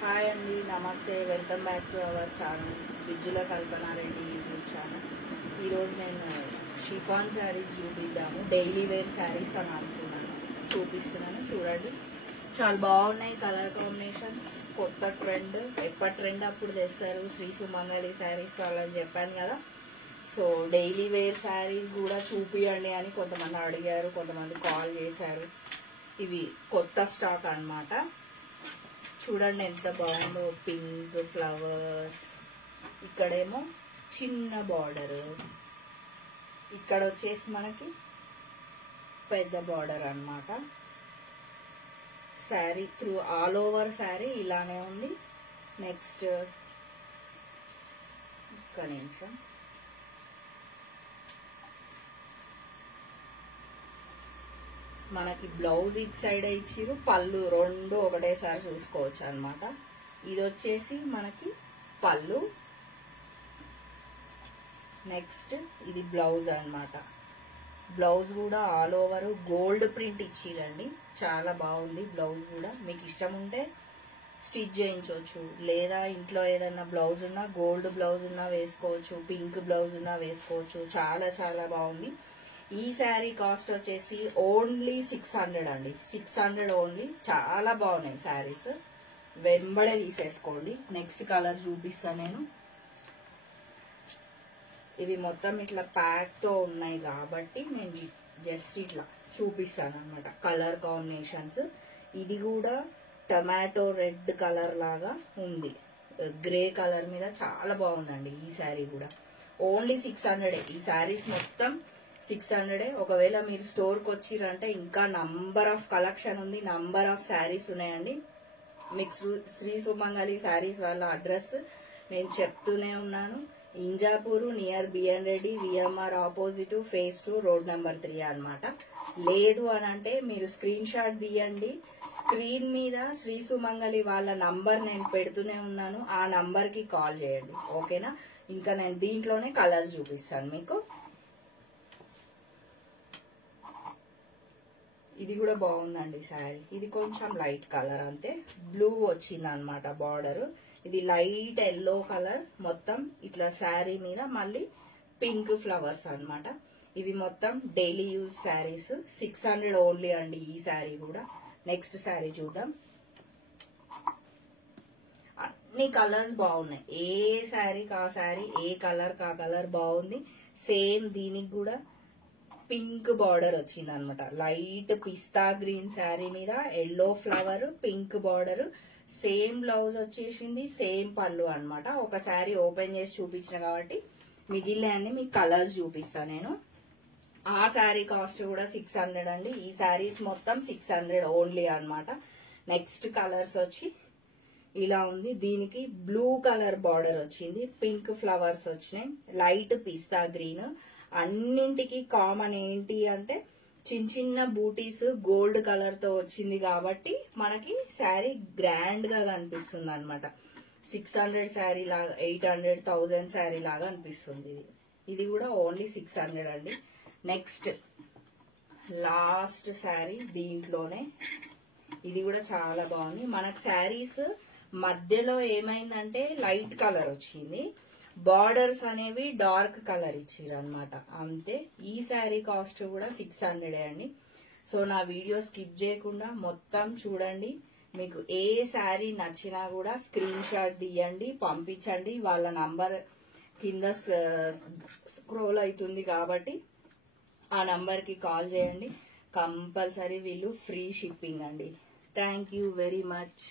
Hi అండి, నమస్తే. Welcome back to our channel Vijjula Kalpana Reddy YouTube channel. ఈరోజు నేను షిఫాన్ శారీస్ చూపిద్దాము, డైలీ వేర్ శారీస్ అని అనుకున్నాను. చూపిస్తున్నాను, చూడండి. చాలా బాగున్నాయి కలర్ కాంబినేషన్స్. కొత్త ట్రెండ్, ఎప్పటి ట్రెండ్ అప్పుడు తెస్తారు శ్రీ సుమంగళి శారీస్ వాళ్ళని చెప్పాను కదా. సో డైలీ వేర్ శారీస్ కూడా చూపియండి అని కొంతమంది అడిగారు, కొంతమంది కాల్ చేశారు. ఇవి కొత్త స్టాక్ అన్నమాట. చూడండి ఎంత బాగుందో, పింక్ ఫ్లవర్స్, ఇక్కడేమో చిన్న బార్డర్, ఇక్కడ వచ్చేసి మనకి పెద్ద బార్డర్ అన్నమాట. Sari through all over sari ఇలానే ఉంది. నెక్స్ట్ ఒక్క నిమిషం, మనకి బ్లౌజ్ ఇట్ సైడ్ ఇచ్చిరు, పళ్ళు రెండు ఒకటేసారి చూసుకోవచ్చు అనమాట. ఇది వచ్చేసి మనకి పళ్ళు. నెక్స్ట్ ఇది బ్లౌజ్ అన్నమాట. బ్లౌజ్ కూడా ఆల్ ఓవర్ గోల్డ్ ప్రింట్ ఇచ్చిరండి, చాలా బాగుంది. బ్లౌజ్ కూడా మీకు ఇష్టం ఉంటే స్టిచ్ చేయించవచ్చు, లేదా ఇంట్లో ఏదైనా బ్లౌజ్ ఉన్నా, గోల్డ్ బ్లౌజ్ ఉన్నా వేసుకోవచ్చు, పింక్ బ్లౌజ్ ఉన్నా వేసుకోవచ్చు. చాలా చాలా బాగుంది. ఈ శారీ కాస్ట్ వచ్చేసి ఓన్లీ 600 అండి, 600 ఓన్లీ. చాలా బాగున్నాయి శారీస్, వెంబడే తీసేసుకోండి. నెక్స్ట్ కలర్ చూపిస్తాను నేను. ఇవి మొత్తం ఇట్లా ప్యాక్ తో ఉన్నాయి కాబట్టి నేను జస్ట్ ఇట్లా చూపిస్తాను అనమాట కలర్ కాంబినేషన్స్. ఇది కూడా టమాటో రెడ్ కలర్ లాగా ఉంది, గ్రే కలర్ మీద చాలా బాగుందండి. ఈ శారీ కూడా ఓన్లీ 600. ఈ శారీస్ మొత్తం 600. ఒకవేళ మీరు స్టోర్కి వచ్చిరంటే ఇంకా నంబర్ ఆఫ్ కలెక్షన్ ఉంది, నంబర్ ఆఫ్ శారీస్ ఉన్నాయండి. మీకు శ్రీ సుమంగళి శారీస్ వాళ్ళ అడ్రస్ నేను చెప్తూనే ఉన్నాను. Injapur near BN Reddy, VMR opposite, phase 2, road number 3 అనమాట. లేదు అని అంటే మీరు స్క్రీన్ షాట్ తీయండి, స్క్రీన్ మీద శ్రీ సుమంగళి వాళ్ళ నంబర్ నేను పెడుతూనే ఉన్నాను, ఆ నంబర్ కి కాల్ చేయండి, ఓకేనా. ఇంకా నేను దీంట్లోనే కలర్స్ చూపిస్తాను మీకు. ఇది కూడా బాగుందండి శారీ. ఇది కొంచెం లైట్ కలర్, అంతే. బ్లూ వచ్చింది అనమాట బార్డర్. ఇది లైట్ ఎల్లో కలర్, మొత్తం ఇట్లా శారీ మీద మళ్ళీ పింక్ ఫ్లవర్స్ అన్నమాట. ఇవి మొత్తం డైలీ యూజ్ శారీస్. 600 ఓన్లీ అండి ఈ శారీ కూడా. నెక్స్ట్ శారీ చూద్దాం. అన్ని కలర్స్ బాగున్నాయి, ఏ శారీకి ఆ శారీ, ఏ కలర్ కా కలర్ బాగుంది. సేమ్ దీనికి కూడా పింక్ బార్డర్ వచ్చింది అనమాట. లైట్ పిస్తా గ్రీన్ శారీ మీద yellow flower, pink border. Same blouse వచ్చేసింది, సేమ్ పళ్ళు అనమాట. ఒక శారీ ఓపెన్ చేసి చూపించిన కాబట్టి మిగిలిన మీకు కలర్స్ చూపిస్తాను నేను. ఆ శారీ కాస్ట్ కూడా 600 అండి. ఈ శారీస్ మొత్తం 600 ఓన్లీ అనమాట. నెక్స్ట్ కలర్స్ వచ్చి ఇలా ఉంది. దీనికి బ్లూ కలర్ బార్డర్ వచ్చింది, పింక్ ఫ్లవర్స్ వచ్చినాయి, లైట్ పిస్తా గ్రీన్. అన్నింటికి కామన్ ఏంటి అంటే చిన్న చిన్న బూటీస్ గోల్డ్ కలర్ తో వచ్చింది కాబట్టి మనకి శారీ గ్రాండ్ గా కనిపిస్తుంది అనమాట. 600 శారీ లాగా, 800, 1000 శారీ లాగా అనిపిస్తుంది. ఇది కూడా ఓన్లీ 600 అండి. నెక్స్ట్ లాస్ట్ శారీ దీంట్లోనే, ఇది కూడా చాలా బాగుంది. మనకు శారీస్ మధ్యలో ఏమైందంటే లైట్ కలర్ వచ్చింది, బార్డర్స్ అనేవి డార్క్ కలర్ ఇచ్చిర్రు అనమాట, అంతే. ఈ శారీ కాస్ట్ కూడా 600 అండి. సో నా వీడియో స్కిప్ చేయకుండా మొత్తం చూడండి. మీకు ఏ శారీ నచ్చినా కూడా స్క్రీన్ షాట్ తీయండి, పంపించండి. వాళ్ళ నంబర్ కింద స్క్రోల్ అవుతుంది కాబట్టి ఆ నంబర్ కి కాల్ చేయండి. కంపల్సరీ వీళ్ళు ఫ్రీ షిప్పింగ్ అండి. Thank you very much.